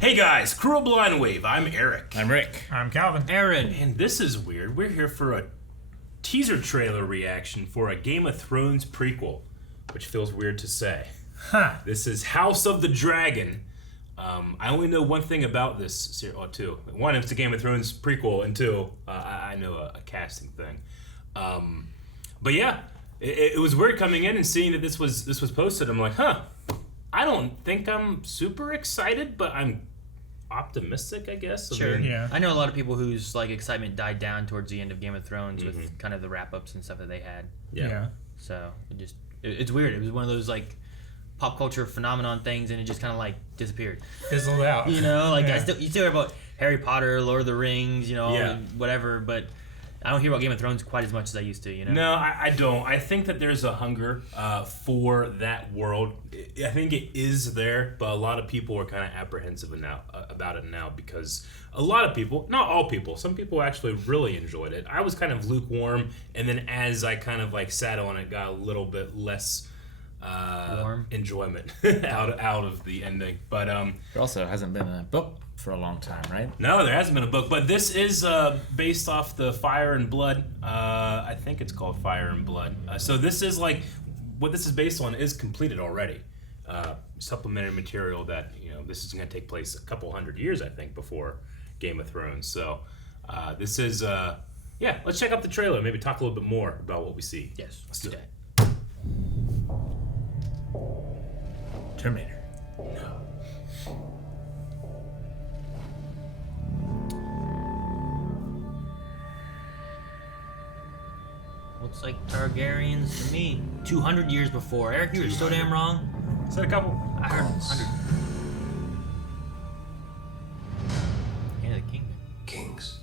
Hey guys, Crew of Blind Wave. I'm Eric. I'm Rick. I'm Calvin. Aaron. And this is weird. We're here for a teaser trailer reaction for a Game of Thrones prequel, which feels weird to say. Huh. This is House of the Dragon. I only know one thing about this series, or two. One, it's a Game of Thrones prequel, and two, I know a casting thing. But yeah, it was weird coming in and seeing that this was posted. I'm like, huh. I don't think I'm super excited, but I'm optimistic, I guess. Sure. Yeah. I know a lot of people whose excitement died down towards the end of Game of Thrones with kind of the wrap-ups and stuff that they had. Yeah. So it's weird. It was one of those pop culture phenomenon things, and it just kind of disappeared. Fizzled out. You know, Yeah. you still hear about Harry Potter, Lord of the Rings, Yeah. and whatever, but I don't hear about Game of Thrones quite as much as I used to. No, I don't. I think that there's a hunger for that world. I think it is there, but a lot of people are kind of apprehensive about it now because a lot of people, not all people, some people actually really enjoyed it. I was kind of lukewarm, and then as I kind of sat on it, got a little bit less Warm. enjoyment out of the ending. But There also hasn't been a book for a long time, right? no, there hasn't been a book, but this is based off the Fire and Blood. I think it's called Fire and Blood. So this is what this is based on is completed already. Supplementary material that this is going to take place a couple hundred years, I think, before Game of Thrones. So this is Let's check out the trailer. Maybe talk a little bit more about what we see. Yes, Let's do that. Terminator. Looks like Targaryens to me. 200 years before. Eric, you were so damn wrong. Said a couple. I heard 100. Yeah, the king. Kings.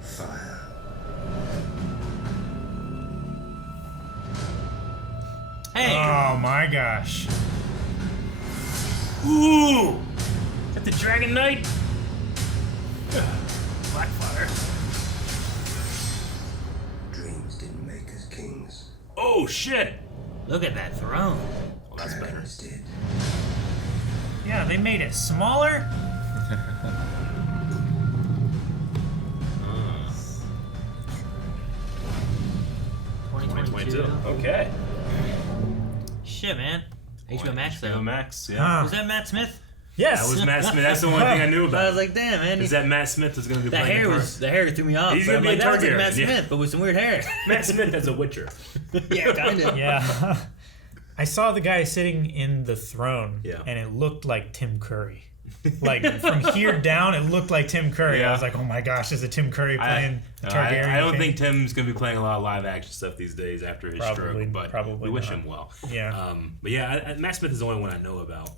Fire. Hey! Oh my gosh. Ooh! Is that the Dragon Knight? Blackfire. Dreams didn't make us kings. Oh shit! Look at that throne. Well, that's better. Dragons did. Yeah, they made it smaller. 2022. Okay. Shit, man. HBO Max, though. HBO Max, yeah. Was that Matt Smith? Yes. That was Matt Smith. That's the only thing I knew I about. was like, damn, man. Is that Matt Smith is going to be That playing hair threw me off. He's but gonna I'm be like, a that was like Targaryen, Matt yeah. Smith, but with some weird hair. Matt Smith as a Witcher. Yeah, kind of. Yeah. I saw the guy sitting in the throne, Yeah. and it looked like Tim Curry. From here down, it looked like Tim Curry. Yeah. I was like, oh my gosh, is it Tim Curry playing Targaryen? I don't king? think Tim's going to be playing a lot of live action stuff these days after his stroke, but probably we wish not. him well. Yeah. But yeah, Matt Smith is the only one I know about.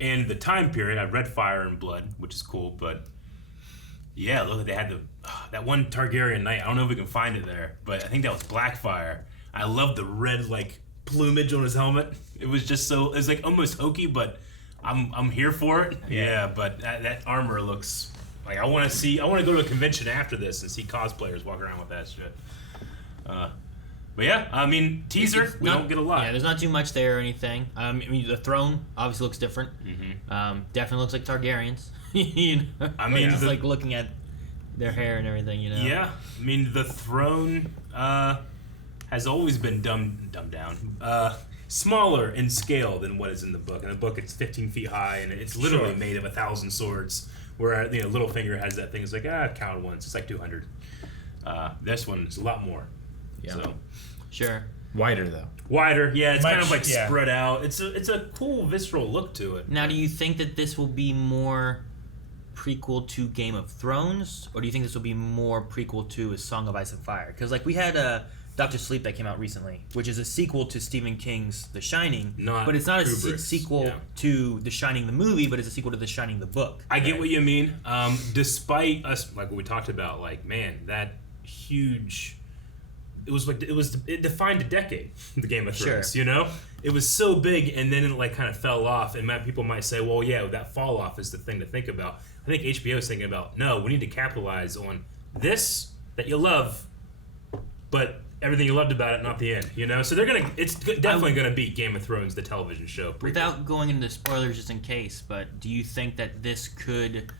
And the time period, I read Fire and Blood, which is cool, but yeah, look, they had that one Targaryen knight. I don't know if we can find it there, but I think that was Blackfire. I love the red plumage on his helmet. It was just so it's almost hokey, but I'm here for it. Yeah, but that armor looks like I want to go to a convention after this and see cosplayers walk around with that shit. But yeah, I mean, teaser, we don't get a lot. Yeah, there's not too much there or anything. I mean, the throne obviously looks different. Definitely looks like Targaryens. You know? I mean, just looking at their hair and everything, you know? Yeah, I mean, the throne has always been dumbed down. Smaller in scale than what is in the book. In the book, it's 15 feet high, and it's literally made of 1,000 swords. Where Littlefinger has that thing. It's like count once. It's like 200. This one is a lot more. Yeah. So Sure. Wider though. wider. Yeah, it's kind of Much, yeah. spread out. It's a cool visceral look to it. Now, do you think that this will be more prequel to Game of Thrones, or do you think this will be more prequel to A Song of Ice and Fire? Because we had Doctor Sleep that came out recently, which is a sequel to Stephen King's The Shining, but it's not a Kubrick's, sequel to The Shining the movie, but it's a sequel to The Shining the book. I get what you mean. Despite us, what we talked about, man, that huge. It defined a decade. The Game of Thrones, Sure. It was so big, and then it kind of fell off. And people might say, well, yeah, that fall off is the thing to think about. I think HBO is thinking about, no, we need to capitalize on this that you love, but everything you loved about it, not the end. You know, so it's definitely gonna beat Game of Thrones, the television show. Without going into spoilers, just in case, but do you think that this could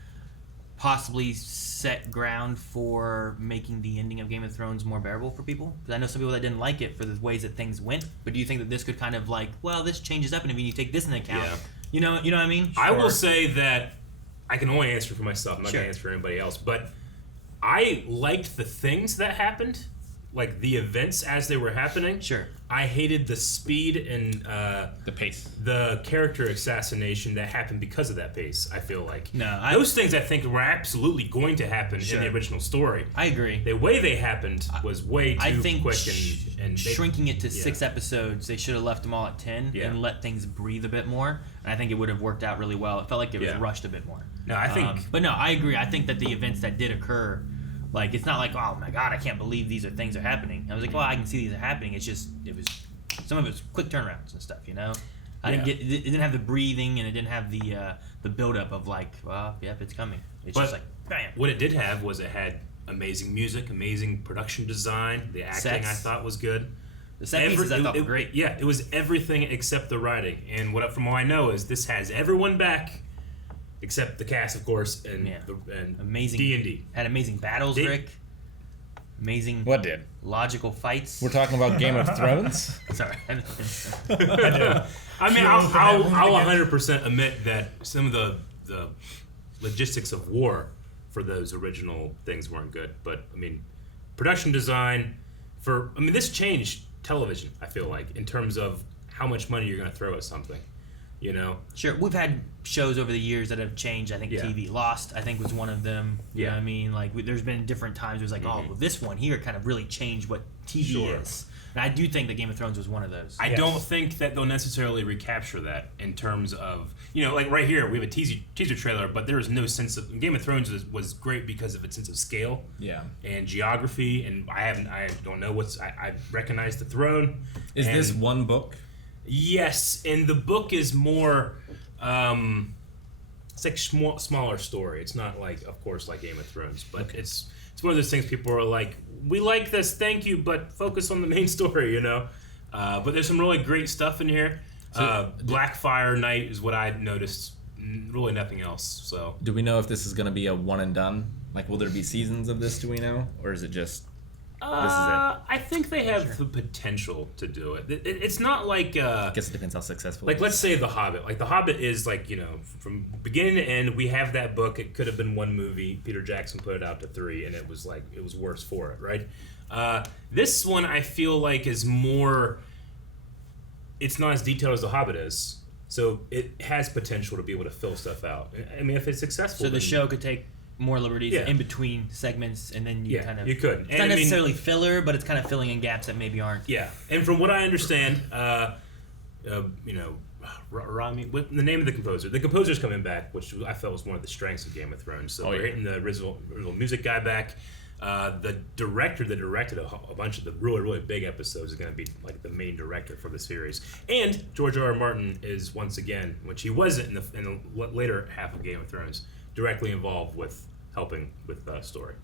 possibly set ground for making the ending of Game of Thrones more bearable for people? Because I know some people that didn't like it for the ways that things went, but do you think that this could kind of like, well, this changes up, and if you take this into account, you know what I mean? I will say that I can only answer for myself. I'm not gonna answer for anybody else, but I liked the things that happened, like the events as they were happening. Sure. I hated the speed and the pace, the character assassination that happened because of that pace. I feel like those things I think were absolutely going to happen in the original story. I agree. The way they happened was way too quick and shrinking it to 6 episodes. They should have left them all at 10 and let things breathe a bit more. And I think it would have worked out really well. It felt like it was rushed a bit more. No, I think, but no, I agree. I think that the events that did occur. Like, it's not like, oh my god, I can't believe these things are happening. I was like, well, I can see these are happening. It's just, some of it's quick turnarounds and stuff, you know? It didn't have the breathing, and it didn't have the buildup of like, well, yep, it's coming. It's just like, bam. What it did have was it had amazing music, amazing production design. The acting I thought was good. The set pieces I thought were great. Yeah, it was everything except the writing. And from what I know is this has everyone back. Except the cast, of course, and amazing D&D. Had amazing battles, Rick. Amazing. What did? Logical fights. We're talking about Game of Thrones. Sorry. I mean, I'll 100% admit that some of the logistics of war for those original things weren't good. But I mean, production design this changed television. I feel like in terms of how much money you're going to throw at something. You know? Sure. We've had shows over the years that have changed. I think TV Lost, I think, was one of them. You know what I mean? Like, there's been different times where it's like, oh, well, this one here kind of really changed what TV is. And I do think that Game of Thrones was one of those. I don't think that they'll necessarily recapture that in terms of, like right here, we have a teaser trailer, but there is no sense of... Game of Thrones was great because of its sense of scale and geography, and I don't know I recognize the throne. Is this one book? Yes, and the book is more, it's like smaller story. It's not like, of course, like Game of Thrones, but it's one of those things people are like, we like this, thank you, but focus on the main story, you know? But there's some really great stuff in here. Blackfire Night is what I noticed, really nothing else, so. Do we know if this is going to be a one and done? Like, will there be seasons of this, do we know? Or is it just... This is it. I think they have the potential to do it. It's not like... I guess it depends how successful like, let's say The Hobbit. Like, The Hobbit is like, from beginning to end, we have that book. It could have been one movie. Peter Jackson put it out to 3, and it was worse for it, right? This one, I feel like, is more... It's not as detailed as The Hobbit is. So it has potential to be able to fill stuff out. I mean, if it's successful... So the show could take... more liberties in between segments, and then you kind of... you could. It's not necessarily filler, but it's kind of filling in gaps that maybe aren't. Yeah, and from what I understand, Rami, what the name of the composer's coming back, which I felt was one of the strengths of Game of Thrones. So we're hitting the original music guy back. The director that directed a bunch of the really, really big episodes is going to be like the main director for the series. And George R.R. Martin is once again, which he wasn't in the later half of Game of Thrones, directly involved with helping with the story.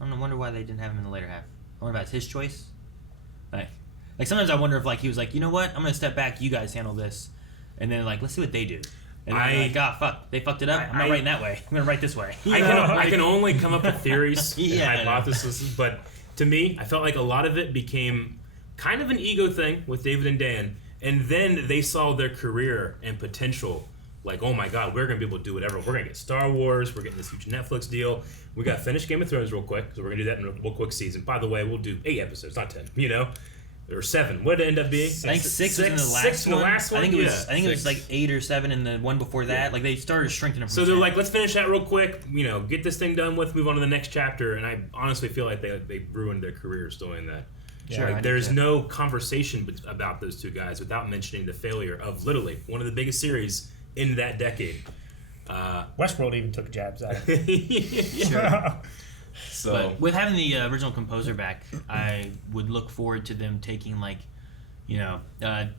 I wonder why they didn't have him in the later half. I wonder if that's his choice. Like sometimes I wonder if like he was like, you know what, I'm gonna step back, you guys handle this, and then like let's see what they do. And then like, fuck, they fucked it up. I'm not writing that way. I'm gonna write this way. I can only come up with theories and hypotheses, but to me, I felt like a lot of it became kind of an ego thing with David and Dan, and then they saw their career and potential. Like, oh my God, we're going to be able to do whatever. We're going to get Star Wars. We're getting this huge Netflix deal. We got to finish Game of Thrones real quick, so we're going to do that in a real quick season. By the way, we'll do 8 episodes, not 10, Or 7. What did it end up being? I think 6 was in the last one. I think it was like 8 or 7 in the one before that. Yeah. Like, they started shrinking them from So they're like, let's finish that real quick, get this thing done with, move on to the next chapter. And I honestly feel like they ruined their careers doing that. Sure, like, there's no conversation about those two guys without mentioning the failure of literally one of the biggest series in that decade. Westworld even took jabs at it. Sure. So, but with having the original composer back, I would look forward to them taking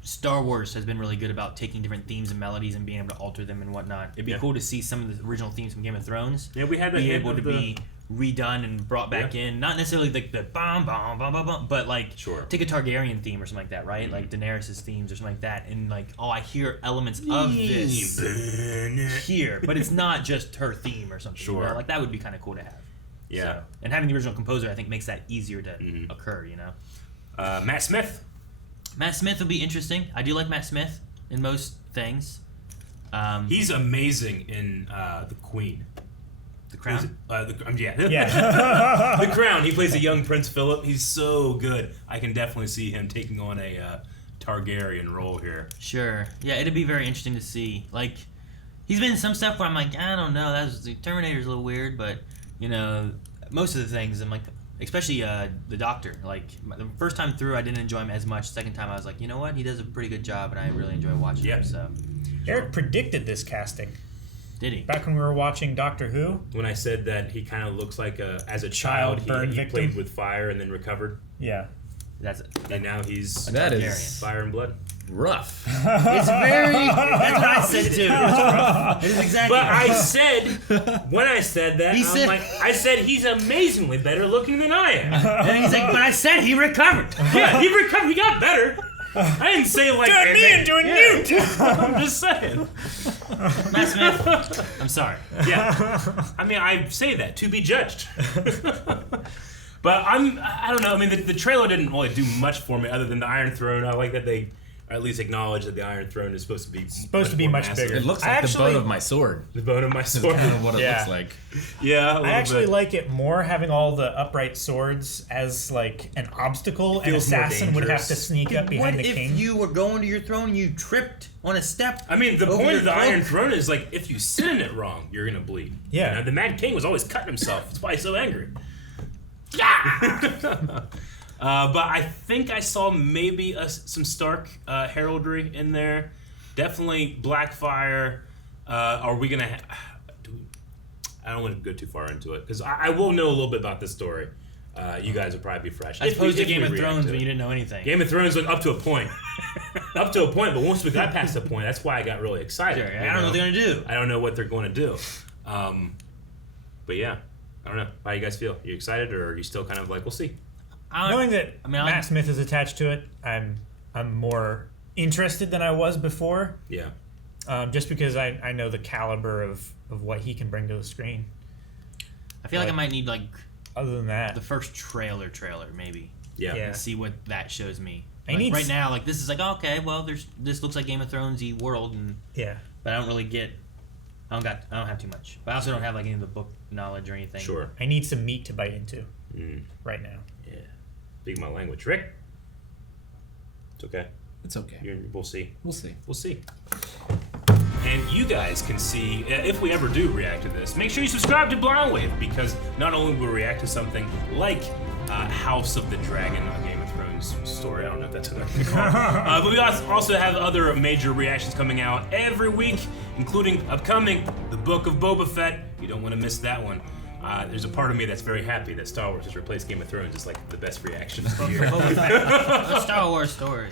Star Wars has been really good about taking different themes and melodies and being able to alter them and whatnot. It'd be cool to see some of the original themes from Game of Thrones. Yeah, we had that be able to be redone and brought back in. Not necessarily like the bom bom bom bom bom, but like take a Targaryen theme or something like that, right? Like Daenerys' themes or something like that, and like I hear elements of this here, but it's not just her theme or something. Sure, you know? Like that would be kind of cool to have. Yeah, so, and having the original composer, I think, makes that easier to occur. You know, Matt Smith. Matt Smith would be interesting. I do like Matt Smith in most things. He's amazing in The Queen. The Crown? Yeah. The Crown. He plays a young Prince Philip. He's so good. I can definitely see him taking on a Targaryen role here. Sure. Yeah, it'd be very interesting to see. Like, he's been in some stuff where I'm like, I don't know, the Terminator's a little weird, but, you know, most of the things, I'm like, especially the Doctor. Like, the first time through, I didn't enjoy him as much. Second time, I was like, you know what? He does a pretty good job, and I really enjoy watching him. So, Eric predicted this casting. did he? Back when we were watching Doctor Who. When I said that he kind of looks like as a child, burn he victim. played with fire and then recovered. Yeah. And now he's That is fire and blood. rough. It's very. That's what I said too. It is exactly. But I said, when I said that, I said he's amazingly better looking than I am. And he's like, but I said he recovered. Yeah, he recovered. He got better. I didn't say like Doing me and doing you. I'm just saying. Matt Smith, I'm sorry. Yeah, I mean, I say that to be judged. But I don't know. I mean, the trailer didn't really do much for me other than the Iron Throne. I like that they at least acknowledge that the Iron Throne is supposed to be much massive. bigger. It looks like the bone of my sword. The bone of my That's sword. kind of what it Yeah. looks like. Yeah, I actually like it more having all the upright swords as like an obstacle. An feels more assassin would have dangerous. to sneak up behind What the if king. you were going to your throne and you tripped on a step? I mean, the over point your of the cloak? Iron Throne is like if you sit in it wrong, you're gonna bleed. Yeah. You know, the Mad King was always cutting himself. That's why he's so angry. Yeah. But I think I saw maybe some Stark heraldry in there. Definitely Blackfire. Are we gonna? I don't want to go too far into it because I will know a little bit about this story. You guys will probably be fresh. As opposed to If we Game of react Thrones to when it. you didn't know anything. Game of Thrones went up to a point. Up to a point, but once we got past the point, that's why I got really excited. Sure, you I don't know what they're gonna do. I don't know what they're going to do. But yeah, I don't know. How you guys feel? Are you excited, or are you still kind of like, we'll see? Knowing that Matt Smith is attached to it, I'm more interested than I was before. Yeah. Just because I know the caliber of what he can bring to the screen. I feel like I might need like Other than that, the first trailer maybe. Yeah. Yeah. And see what that shows me. I Like, need right now, like this is like okay, well, this looks like Game of Thrones-y world, and yeah. but I don't really get. I don't have too much. But I also don't have like any of the book knowledge or anything. Sure. I need some meat to bite into right now. Yeah. Speak my language, Rick. It's okay. It's okay. We'll see. We'll see. We'll see. And you guys can see, if we ever do react to this, make sure you subscribe to Blind Wave, because not only will we react to something like House of the Dragon, a Game of Thrones story, I don't know if that's what I'm going to call it, but we also have other major reactions coming out every week, including upcoming The Book of Boba Fett. You don't want to miss that one. There's a part of me that's very happy that Star Wars has replaced Game of Thrones as like the best reactions of the year. A Star Wars story.